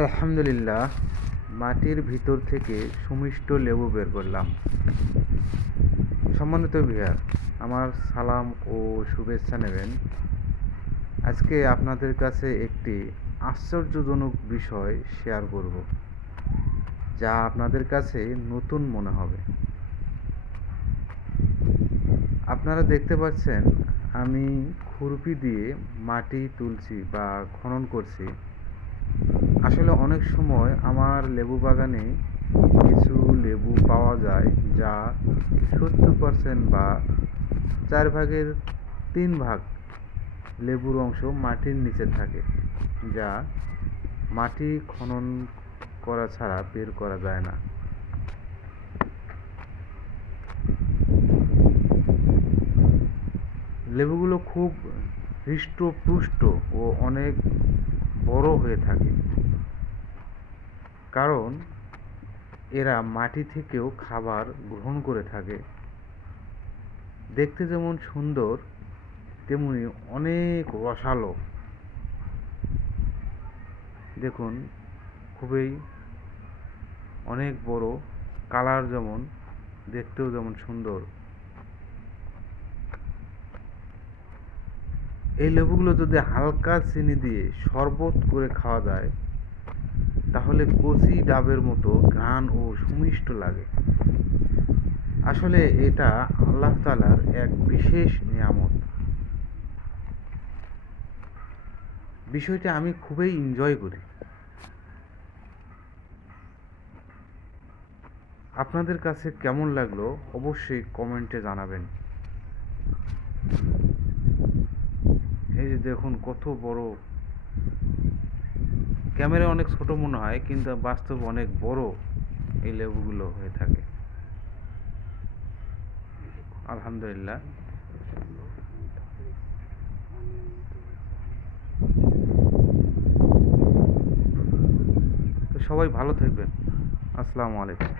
আলহামদুলিল্লাহ, মাটির ভিতর থেকে সুমিষ্ট লেবু বের করলাম। সম্মানিত ভিউয়ার, আমার সালাম ও শুভেচ্ছা নেবেন। আজকে আপনাদের কাছে একটি আশ্চর্যজনক বিষয় শেয়ার করব, যা আপনাদের কাছে নতুন মনে হবে। আপনারা দেখতে পাচ্ছেন, আমি খুরপি দিয়ে মাটি তুলছি বা খনন করছি। আসলে অনেক সময় আমার লেবু বাগানে কিছু লেবু পাওয়া যায় যা 70% বা 4/3 লেবুর অংশ মাটির নিচে থাকে, যা মাটি খনন করা ছাড়া বের করা যায় না। লেবুগুলো খুব হৃষ্টপুষ্ট ও অনেক বড় হয়ে থাকে, কারণ এরা মাটি থেকেও খাবার গ্রহণ করে থাকে। দেখতে যেমন সুন্দর, তেমনি অনেক রসালো। দেখুন, খুবই অনেক বড়, কালার যেমন, দেখতেও যেমন সুন্দর। এই লেবুগুলো যদি হালকা চিনি দিয়ে শরবত করে খাওয়া যায়, তাহলে কচি ডাবের মতো ঘ্রাণ ও সুমিষ্ট লাগে। আসলে এটা আল্লাহ তাআলার এক বিশেষ নিয়ামত। বিষয়টা আমি খুবই এনজয় করি। আপনাদের কাছে কেমন লাগলো অবশ্যই কমেন্টে জানাবেন। এই যে দেখুন, কত বড়। ক্যামেরায় অনেক ছোট মনে হয়, কিন্তু বাস্তবে অনেক বড় এই লেবুগুলো হয়ে থাকে। আলহামদুলিল্লাহ। তো সবাই ভালো থাকবেন। আসসালামু আলাইকুম।